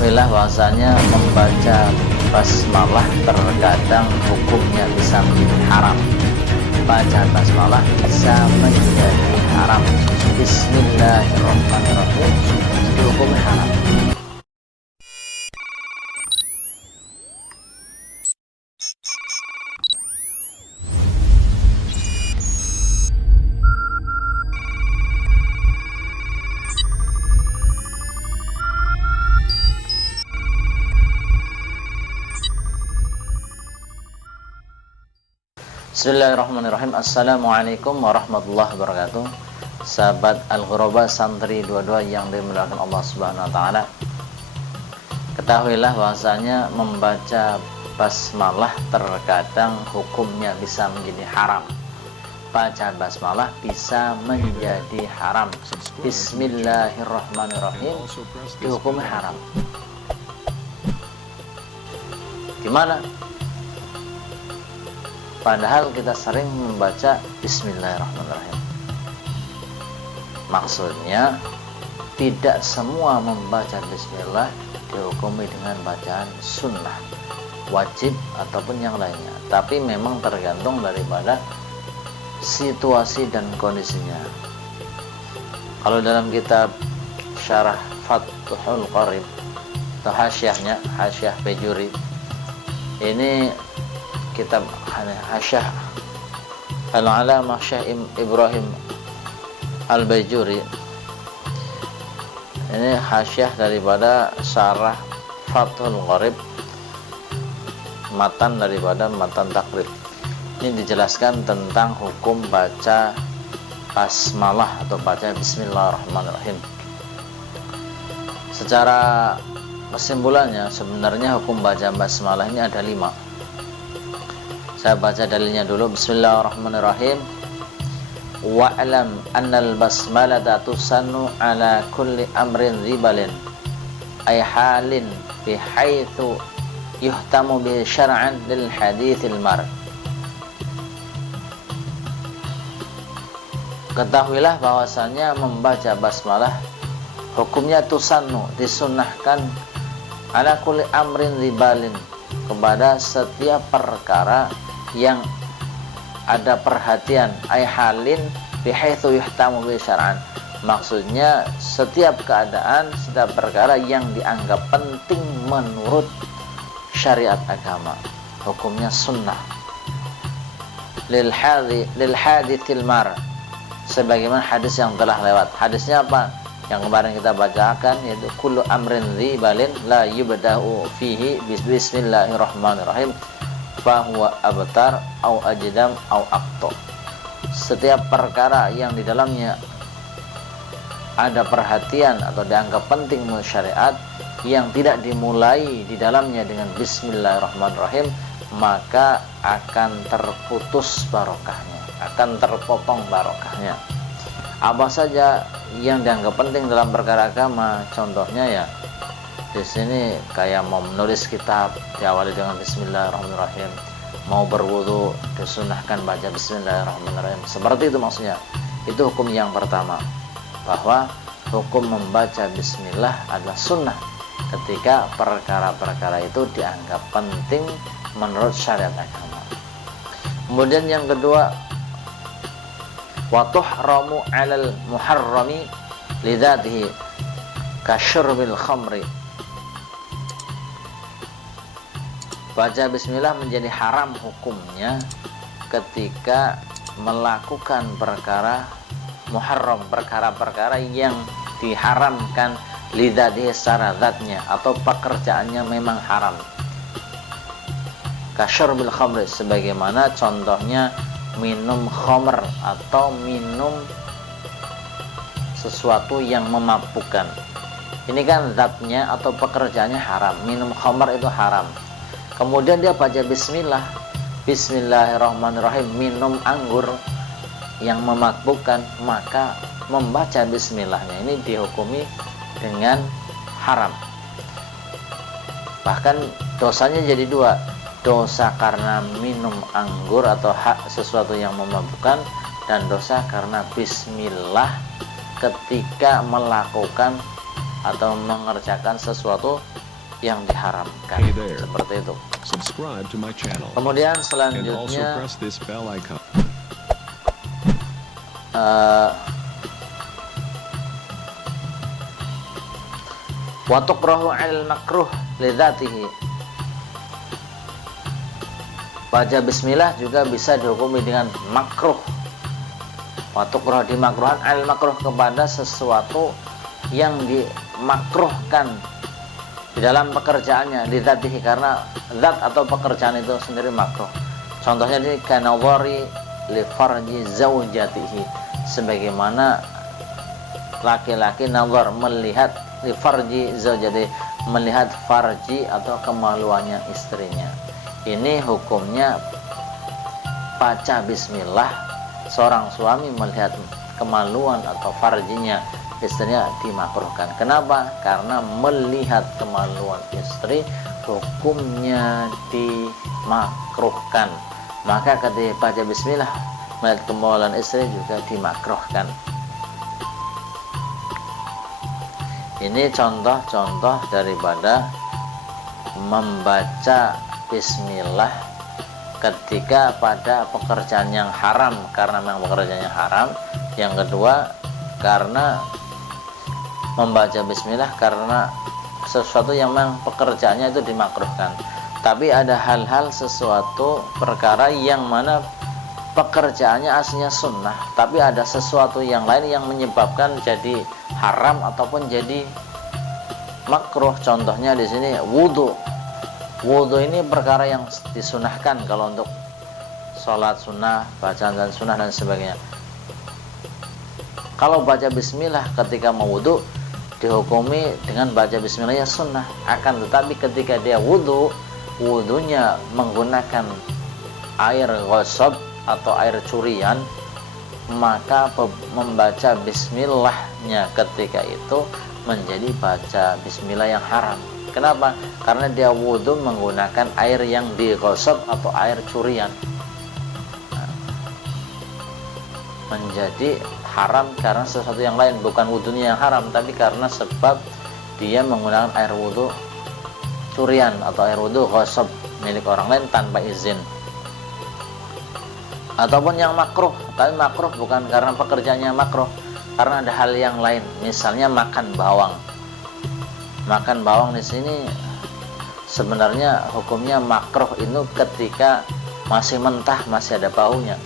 Ketahuilah bahwasanya membaca basmalah terkadang hukumnya bisa menjadi haram. Baca basmalah bisa menjadi haram. Bismillahirrahmanirrahim itu hukumnya haram. Bismillahirrahmanirrahim. Assalamualaikum warahmatullahi wabarakatuh. Sahabat Al-Ghuraba, santri dua-dua yang dimuliakan Allah Subhanahu wa taala. Ketahuilah bahwasanya membaca basmalah terkadang hukumnya bisa menjadi haram. Bacaan basmalah bisa menjadi haram. Bismillahirrahmanirrahim dihukumnya haram. Gimana? Padahal kita sering membaca Bismillahirrahmanirrahim. Maksudnya tidak semua membaca Bismillah dihukumi dengan bacaan sunnah, wajib ataupun yang lainnya. Tapi memang tergantung daripada situasi dan kondisinya. Kalau dalam kitab Syarah Fathul Qarib atau hasyiahnya, hasyiah Bajuri, ini kitab Hasyiah Al-Alamah Syekh Ibrahim Al-Bajuri, ini hasyiah daripada Syarah Fathul Qarib, matan daripada matan takrib. Ini dijelaskan tentang hukum baca basmalah atau baca Bismillahirrahmanirrahim. Secara kesimpulannya, sebenarnya hukum baca basmalah ini ada 5. Saya baca dalilnya dulu. Bismillahirrahmanirrahim. Wa'lam annal basmalata tusannu ala kulli amrin ribalin ay halin bihaitsu yuhtamu bi syar'an lil haditsil mar. Ketahuilah bahwasanya membaca basmalah hukumnya tusannu, disunnahkan, ala kulli amrin ribalin, kepada setiap perkara yang ada perhatian, ay halin bihaitsu yuhtamu bi syar'an. Maksudnya setiap keadaan, setiap perkara yang dianggap penting menurut syariat agama, hukumnya sunnah. Lil haditsil mar, sebagaimana hadis yang telah lewat. Hadisnya apa? Yang kemarin kita bacakan, yaitu kullu amrin ribalin la yubda'u fihi bismillahirrahmanirrahim fahuwa abtar au ajdam au aqto. Setiap perkara yang di dalamnya ada perhatian atau dianggap penting menurut syariat yang tidak dimulai di dalamnya dengan bismillahirrahmanirrahim, maka akan terputus barokahnya, akan terpotong barokahnya. Apa saja yang dianggap penting dalam perkara agama, contohnya ya di sini kayak mau menulis kitab diawali dengan Bismillahirrahmanirrahim, mau berwudu disunahkan baca Bismillahirrahmanirrahim. Seperti itu maksudnya. Itu hukum yang pertama, bahwa hukum membaca Bismillah adalah sunnah ketika perkara-perkara itu dianggap penting menurut syariat agama. Kemudian yang kedua, wa tuhramu 'alal muharrami lidzatihi kasyurbil khamri. Baca bismillah menjadi haram hukumnya ketika melakukan perkara muharram, perkara-perkara yang diharamkan lidzatihi secara zatnya atau pekerjaannya memang haram. Kasyurbil khamri, sebagaimana contohnya minum khamr atau minum sesuatu yang memabukkan. Ini kan zatnya atau pekerjaannya haram. Minum khamr itu haram. Kemudian dia baca bismillah, Bismillahirrahmanirrahim, minum anggur yang memabukkan, maka membaca bismillahnya ini dihukumi dengan haram. Bahkan dosanya jadi 2, dosa karena minum anggur atau sesuatu yang memabukkan, dan dosa karena bismillah ketika melakukan atau mengerjakan sesuatu yang diharamkan. Hey there. Seperti itu. Subscribe to my channel. Kemudian And also selanjutnya press this bell icon. wa tukrahu 'alal makruh lidzatihi. Baca bismillah juga bisa dihukumi dengan makruh. Wa tukrahu dimakruhkan 'alal makruh kepada sesuatu yang dimakruhkan di dalam pekerjaannya lidzatihi, karena zat atau pekerjaan itu sendiri makruh. Contohnya di kanawari li farji zaujatihi, sebagaimana laki-laki nazar melihat li farji zaujati, melihat farji atau kemaluannya istrinya. Ini hukumnya baca bismillah, seorang suami melihat kemaluan atau farjinya istrinya dimakruhkan. Kenapa? Karena melihat kemaluan istri hukumnya dimakruhkan. Maka ketika baca bismillah melihat kemaluan istri juga dimakruhkan. Ini contoh-contoh daripada membaca bismillah ketika pada pekerjaan yang haram, karena memang pekerjaannya haram. Yang kedua, karena membaca bismillah karena sesuatu yang memang pekerjaannya itu dimakruhkan. Tapi ada hal-hal sesuatu perkara yang mana pekerjaannya aslinya sunnah, tapi ada sesuatu yang lain yang menyebabkan jadi haram ataupun jadi makruh. Contohnya di sini wudu. Wudu ini perkara yang disunahkan kalau untuk sholat sunnah, bacaan dan sunnah dan sebagainya. Kalau baca bismillah ketika mau wudu dihukumi dengan baca bismillahnya sunnah. Akan tetapi ketika dia wudu, wudunya menggunakan air ghosab atau air curian, maka membaca bismillahnya ketika itu menjadi baca bismillah yang haram. Kenapa? Karena dia wudu menggunakan air yang dighosab atau air curian. Menjadi haram karena sesuatu yang lain, bukan wudunya yang haram, tapi karena sebab dia menggunakan air wudu curian atau air wudu ghosab milik orang lain tanpa izin. Ataupun yang makruh, tapi makruh bukan karena pekerjaannya makruh, karena ada hal yang lain, misalnya makan bawang. Makan bawang di sini sebenarnya hukumnya makruh itu ketika masih mentah, masih ada baunya.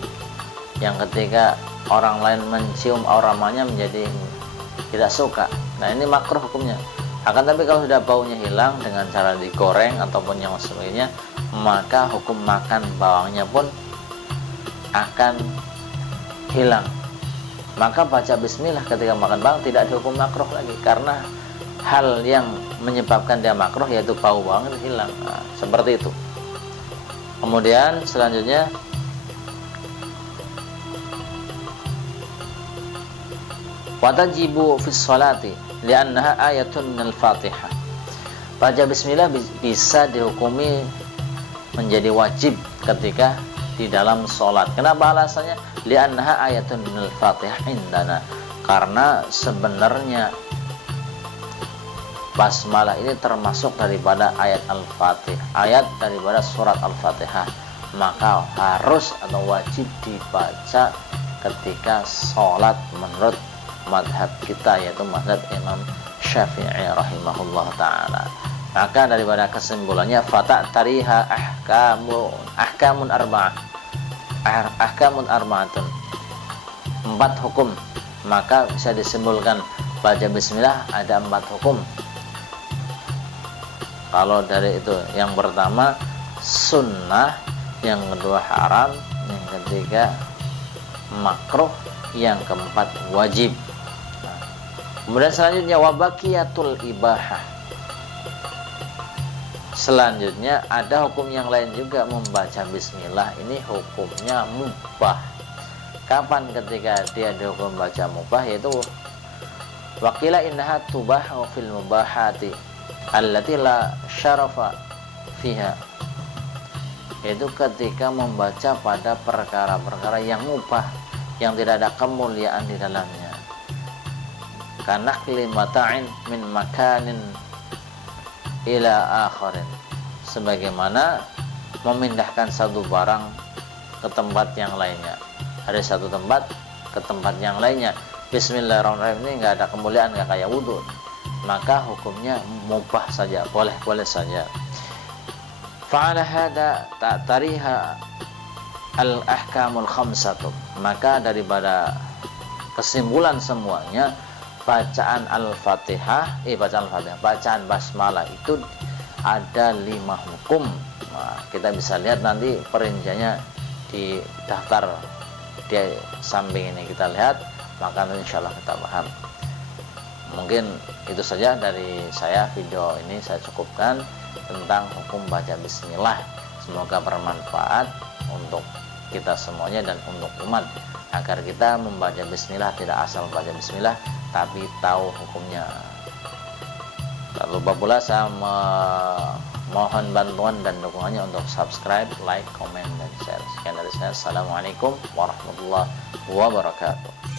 Yang ketika orang lain mencium aromanya menjadi tidak suka. Nah, ini makruh hukumnya. Akan tapi kalau sudah baunya hilang dengan cara digoreng ataupun yang sebagainya, maka hukum makan bawangnya pun akan hilang. Maka baca bismillah ketika makan bawang tidak dihukum makruh lagi, karena hal yang menyebabkan dia makruh yaitu bau bawang itu hilang. Nah, seperti itu. Kemudian selanjutnya watajibu fis sholati li'annaha ayatun minal Fatihah. Baca bismillah bisa dihukumi menjadi wajib ketika di dalam sholat. Kenapa alasannya? Li'annaha ayatun minal Fatihah indana. Karena sebenarnya basmalah ini termasuk daripada ayat Al-Fatihah, ayat daripada surat Al-Fatihah. Maka harus atau wajib dibaca ketika sholat menurut madhab kita, yaitu madhab Imam Syafi'i rahimahullah ta'ala. Maka daripada kesimpulannya fata tariha ahkamun arba'atun, 4 hukum. Maka bisa disimpulkan baca bismillah ada 4 hukum. Kalau dari itu, yang pertama sunnah, yang kedua haram, yang ketiga makruh, yang keempat wajib. Kemudian selanjutnya wabaqiyatul ibahah. Selanjutnya ada hukum yang lain juga membaca bismillah. Ini hukumnya mubah. Kapan ketika dia dihukum baca mubah? Yaitu waqila innaha tubahu fil mubahati allati la syarafa fiha. Yaitu ketika membaca pada perkara-perkara yang mubah, yang tidak ada kemuliaan di dalamnya. Karena klimatain min makanin ila akharin, sebagaimana memindahkan satu barang ke tempat yang lainnya, dari satu tempat ke tempat yang lainnya. Bismillahirrahmanirrahim ini nggak ada kemuliaan, nggak kayak wudhu, maka hukumnya mubah saja, boleh-boleh saja. Fa'ala hada ta'tariha al-ahkamul khamsatu, maka daripada kesimpulan semuanya, bacaan Al-Fatihah, bacaan basmalah itu ada 5 hukum. Nah, kita bisa lihat nanti perinciannya di daftar di samping ini, kita lihat, maka insya Allah kita paham. Mungkin itu saja dari saya, video ini saya cukupkan tentang hukum baca bismillah. Semoga bermanfaat untuk kita semuanya dan untuk umat, agar kita membaca bismillah tidak asal baca bismillah, tapi tahu hukumnya. Tak lupa pula saya mohon bantuan dan dukungannya untuk subscribe, like, komen, dan share. Sekian dari saya. Assalamualaikum warahmatullahi wabarakatuh.